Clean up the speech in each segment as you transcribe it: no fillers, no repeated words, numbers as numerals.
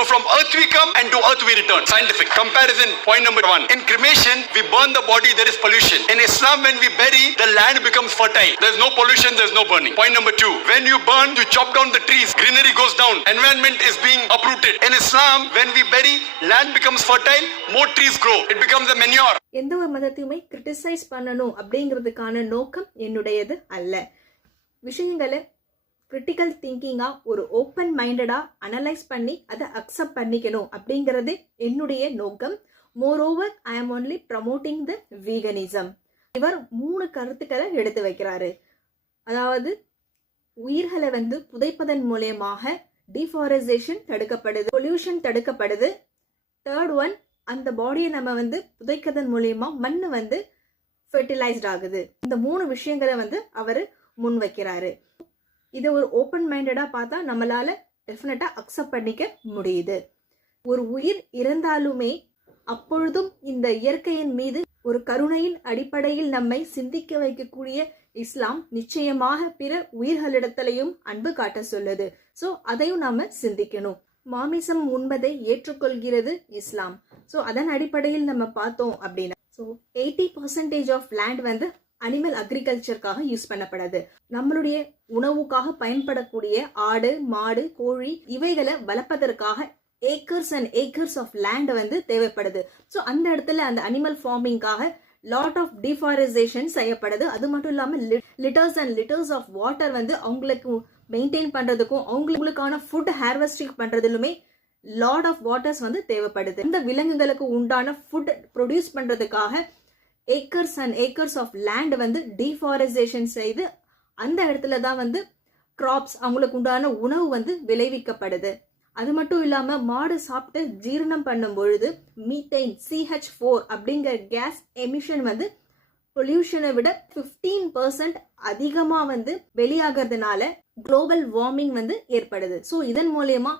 So from earth we come and to earth we return. Scientific comparison. Point number 1. In cremation, we burn the body, there is pollution. In Islam, when we bury, the land becomes fertile. There's no pollution, there's no burning. Point number 2. When you burn, you chop down the trees. Greenery goes down. Environment is being uprooted. In Islam, when we bury, land becomes fertile, more trees grow. It becomes a manure. எந்த ஒரு மதத்தையுமே criticise பண்ணணும் அப்படிங்கிறதுக்கான நோக்கம் என்னுடையது அல்ல. விஷயங்களை critical திங்கிங்காக ஒரு open மைண்டடாக analyse பண்ணி அதை அக்செப்ட் பண்ணிக்கணும் அப்படிங்கிறது என்னுடைய நோக்கம். மோரோவர் ஐ ஆம் ஒன்லி ப்ரமோட்டிங் த வீகனிசம். இவர் 3 கருத்துக்களை எடுத்து வைக்கிறாரு. அதாவது உயிர்களை புதைப்பதன் மூலயமாக டிஃபாரஸ்டேஷன் தடுக்கப்படுது, பொல்யூஷன் தடுக்கப்படுது. தேர்ட் ஒன், அந்த பாடியை நம்ம புதைக்கிறதன் மூலயமா மண் ஃபெர்டிலைஸ்ட் ஆகுது. இந்த 3 விஷயங்களை அவர் முன் வைக்கிறாரு. இதை ஒரு ஓப்பன் மைண்டடாக பார்த்தா நம்மளால டெஃபினட்டாக அக்செப்ட் பண்ணிக்க முடியுது. ஒரு உயிர் இறந்தாலுமே அப்பொழுதும் இந்த இயற்கையின் மீது ஒரு கருணையின் அடிப்படையில் நம்மை சிந்திக்க வைக்கக்கூடிய இஸ்லாம் நிச்சயமாக பிற உயிர்களிடத்திலையும் அன்பு காட்ட சொல்லுது. ஸோ அதையும் நாம சிந்திக்கணும். மாமிசம் உண்பதை ஏற்றுக்கொள்கிறது இஸ்லாம். ஸோ அதன் அடிப்படையில் நம்ம பார்த்தோம் அப்படின்னா 80% ஆஃப் லேண்ட் அனிமல் அக்ரிகல்ச்சருக்காக யூஸ் பண்ணப்படுது. நம்மளுடைய உணவுக்காக பயன்படக்கூடிய ஆடு, மாடு, கோழி இவைகளை வளர்ப்பதற்காக acres and acres of land தேவைப்படுது. ஸோ அந்த இடத்துல அந்த அனிமல் ஃபார்மிங்காக லாட் ஆஃப் டிஃபாரஸ்டேஷன் செய்யப்படுது. அது மட்டும் இல்லாமல் litres and litres of water அவங்களுக்கு மெயின்டைன் பண்றதுக்கும் அவங்களுக்கான ஃபுட் ஹார்வெஸ்டிங் பண்றதுலுமே லாட் ஆஃப் வாட்டர்ஸ் தேவைப்படுது. இந்த விலங்குகளுக்கு உண்டான ஃபுட் ப்ரொடியூஸ் பண்றதுக்காக acres and acres of land deforestation செய்து அந்த இடத்துல தான் கிராப்ஸ் அவங்களுக்கு உண்டான உணவு விளைவிக்கப்படுது. அது மட்டும் இல்லாம மாடு சாப்பிட்டு ஜீரணம் பண்ணும் பொழுது மீத்தேன் CH4 அப்படிங்கிற கேஸ் எமிஷன் பொல்யூஷனை விட 15% அதிகமா வெளியாகிறதுனால குளோபல் வார்மிங் ஏற்படுது. ஸோ இதன் மூலயமா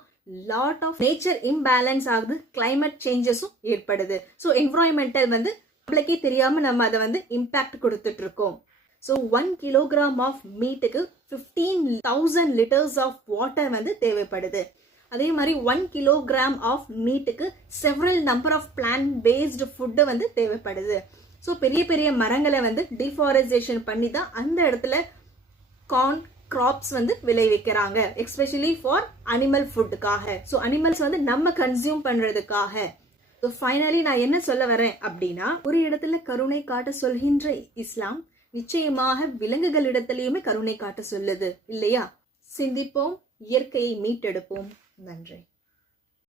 லாட் ஆஃப் நேச்சர் இம்பேலன்ஸ் ஆகுது, கிளைமேட் சேஞ்சஸும் ஏற்படுது. ஸோ என்விரான்மெண்டல் நம்மளுக்கே தெரியாம நம்ம அதை இம்பாக்ட் கொடுத்துட்டு இருக்கோம். ஸோ 1 கிலோகிராம் ஆஃப் மீட்டுக்கு 15,000 லிட்டர்ஸ் ஆஃப் வாட்டர் தேவைப்படுது. அதே மாதிரி 1 கிலோகிராம் ஆஃப் மீட்டுக்கு several number of plant based food தேவைப்படுது. ஸோ பெரிய பெரிய மரங்களை டிஃபாரஸ்டேஷன் பண்ணி தான் அந்த இடத்துல கார்ன் கிராப்ஸ் விளைவிக்கிறாங்க, எஸ்பெஷலி ஃபார் அனிமல் ஃபுட்டுக்காக. ஸோ அனிமல்ஸ் நம்ம கன்சியூம் பண்றதுக்காக. ஸோ ஃபைனலி நான் என்ன சொல்ல வரேன் அப்படின்னா, ஒரு இடத்துல கருணை காட்ட சொல்கின்ற இஸ்லாம் நிச்சயமாக விலங்குகளிடத்திலையுமே கருணை காட்ட சொல்லுது இல்லையா? சிந்திப்போம், இயற்கையை மீட்டெடுப்போம். நன்றி.